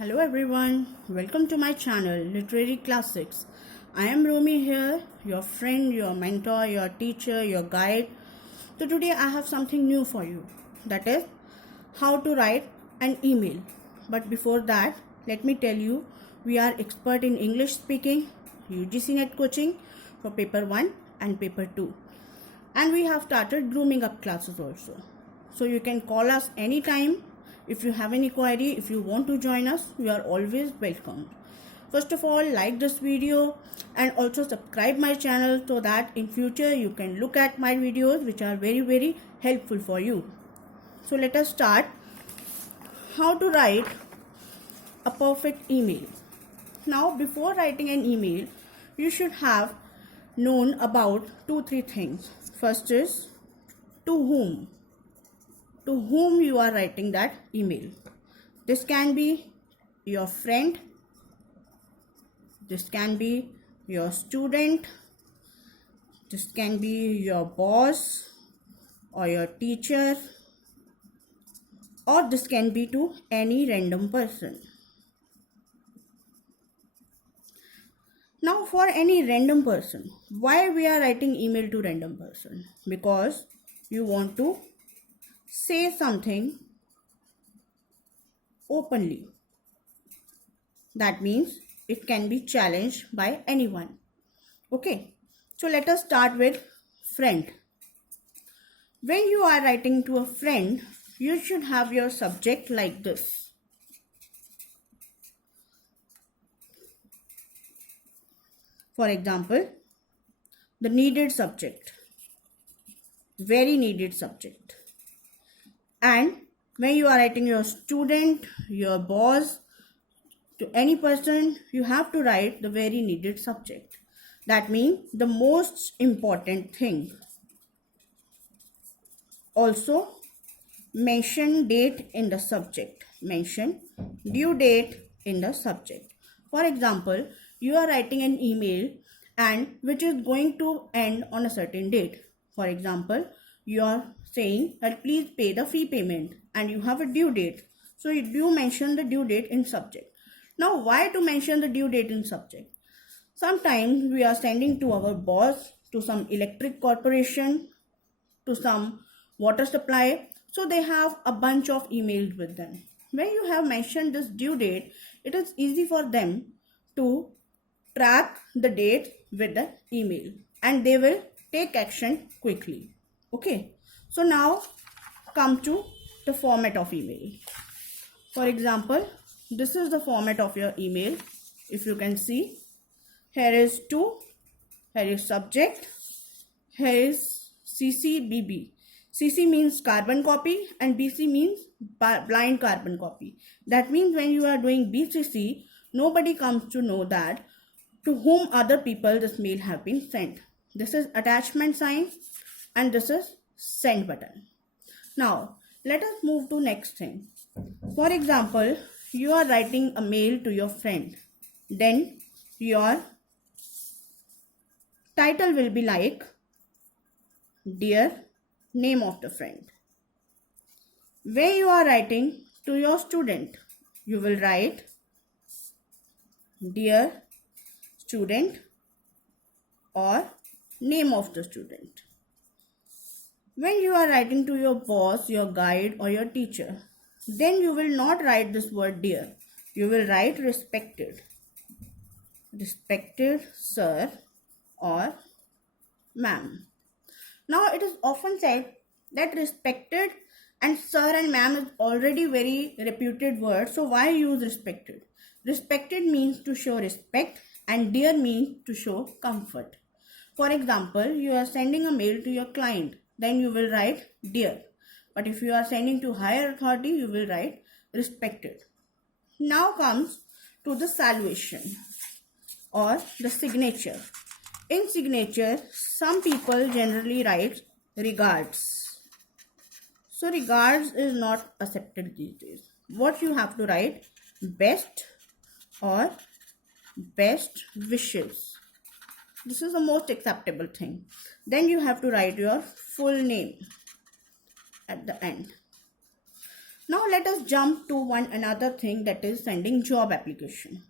Hello everyone, welcome to my channel Literary Classics. I am Romi here, your friend, your mentor, your teacher, your guide. So today I have something new for you, that is how to write an email. But before that, let me tell you, we are expert in English speaking, UGC Net coaching for paper 1 and paper 2. And we have started grooming up classes also. So you can call us anytime. If you have any query, if you want to join us, you are always welcome. First of all, like this video and also subscribe my channel so that in future you can look at my videos which are very helpful for you. So let us start. How to write a perfect email. Now before writing an email, you should have known about 2-3 things. First is to whom. To whom you are writing that email. This can be your friend, this can be your student, this can be your boss or your teacher, or this can be to any random person. Now for any random person, why we are writing email to random person? Because you want to say something openly. That means it can be challenged by anyone. Okay, so let us start with friend. When you are writing to a friend, you should have your subject like this. For example, the needed subject, very needed subject. And when you are writing your student, your boss, to any person, you have to write the very needed subject. That means the most important thing. Also, mention date in the subject. Mention due date in the subject. For example, you are writing an email and which is going to end on a certain date. For example, you are saying that please pay the fee payment and you have a due date. So you do mention the due date in subject. Now why to mention the due date in subject? Sometimes we are sending to our boss, to some electric corporation, to some water supply. So they have a bunch of emails with them. When you have mentioned this due date, it is easy for them to track the date with the email and they will take action quickly. Okay, so now come to the format of email. For example, this is the format of your email. If you can see, here is to, here is subject, here is CCBB. CC means carbon copy and BC means blind carbon copy. That means when you are doing BCC, nobody comes to know that to whom other people this mail have been sent. This is attachment sign and this is send button. Now let us move to next thing. For example, you are writing a mail to your friend. Then your title will be like dear name of the friend. When you are writing to your student, you will write dear student or name of the student. When you are writing to your boss, your guide or your teacher, then you will not write this word dear. You will write respected. Respected sir or ma'am. Now it is often said that respected and sir and ma'am is already very reputed word. So why use respected? Respected means to show respect and dear means to show comfort. For example, you are sending a mail to your client, then you will write dear. But if you are sending to higher authority, you will write respected. Now comes to the salutation or the signature. In signature, some people generally write regards. So regards is not accepted these days. What you have to write? Best or best wishes. This is the most acceptable thing. Then you have to write your full name at the end. Now let us jump to one another thing, that is sending job application.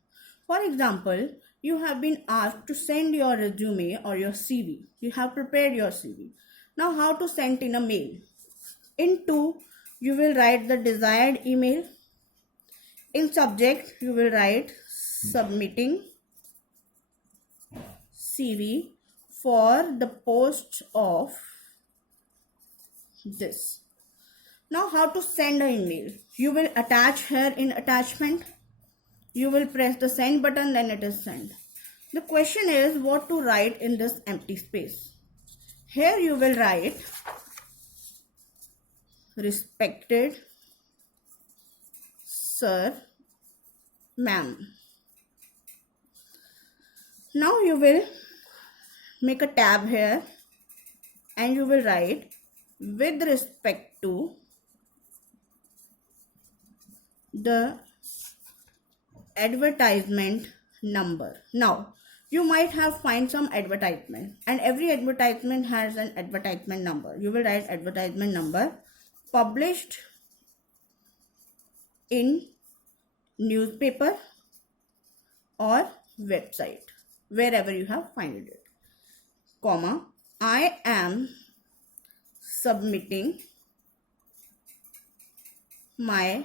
For example, you have been asked to send your resume or your CV. You have prepared your CV. Now how to send in a mail? In two, you will write the desired email. In subject, you will write submitting CV for the post of this. Now how to send an email? You will attach here in attachment. You will press the send button, then it is sent. The question is what to write in this empty space. Here you will write respected sir, ma'am. Now you will make a tab here and you will write with respect to the advertisement number. Now you might have find some advertisement and every advertisement has an advertisement number. You will write advertisement number published in newspaper or website, wherever you have find it, comma, I am submitting my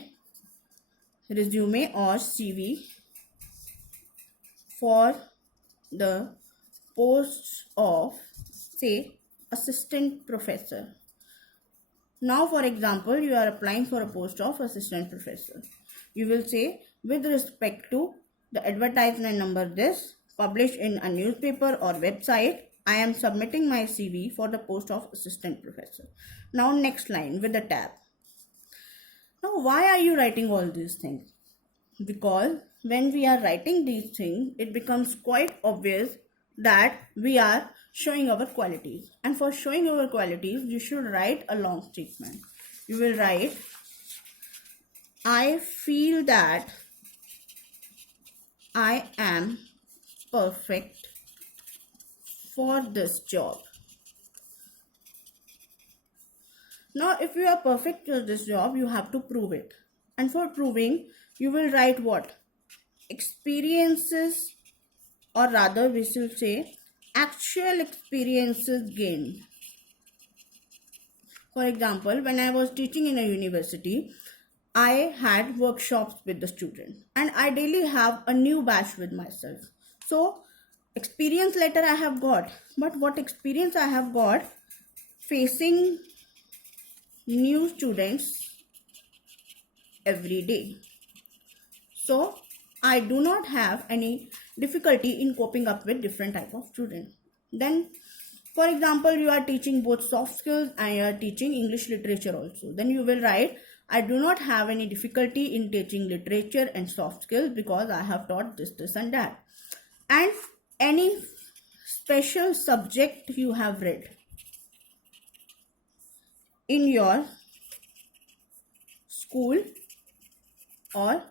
resume or CV for the post of, say, assistant professor. Now, for example, you are applying for a post of assistant professor. You will say, with respect to the advertisement number this, published in a newspaper or website, I am submitting my CV for the post of assistant professor. Now, next line with the tab. Now, why are you writing all these things? Because when we are writing these things, it becomes quite obvious that we are showing our qualities. And for showing our qualities, you should write a long statement. You will write, I feel that I am perfect for this job. Now, if you are perfect for this job, you have to prove it. And for proving, you will write what? Experiences, or rather we should say actual experiences gained. For example, when I was teaching in a university, I had workshops with the students and I daily have a new batch with myself. So experience letter I have got, but what experience I have got facing new students every day. So I do not have any difficulty in coping up with different type of students. Then, for example, you are teaching both soft skills and you are teaching English literature also. Then you will write, I do not have any difficulty in teaching literature and soft skills because I have taught this and that. And any special subject you have read in your school or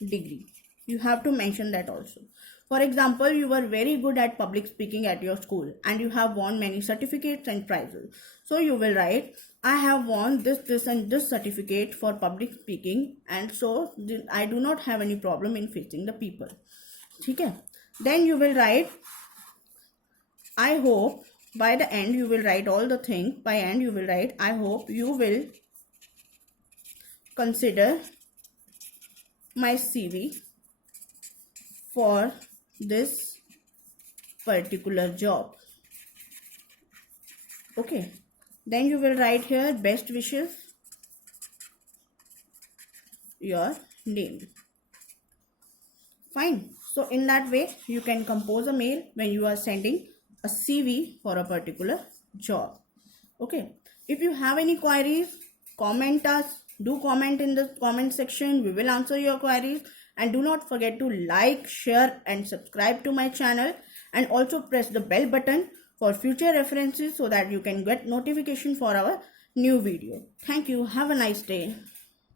degree. You have to mention that also. For example, you were very good at public speaking at your school and you have won many certificates and prizes. So you will write, I have won this and this certificate for public speaking and so I do not have any problem in facing the people. Okay? Then you will write, I hope, by the end you will write all the things. By end you will write, I hope you will consider my CV for this particular job. Okay, then you will write here best wishes, your name. Fine. So in that way you can compose a mail when you are sending a CV for a particular job. Okay, if you have any queries, comment us. Do comment in the comment section. We will answer your queries. And do not forget to like, share and subscribe to my channel. And also press the bell button for future references so that you can get notification for our new video. Thank you. Have a nice day.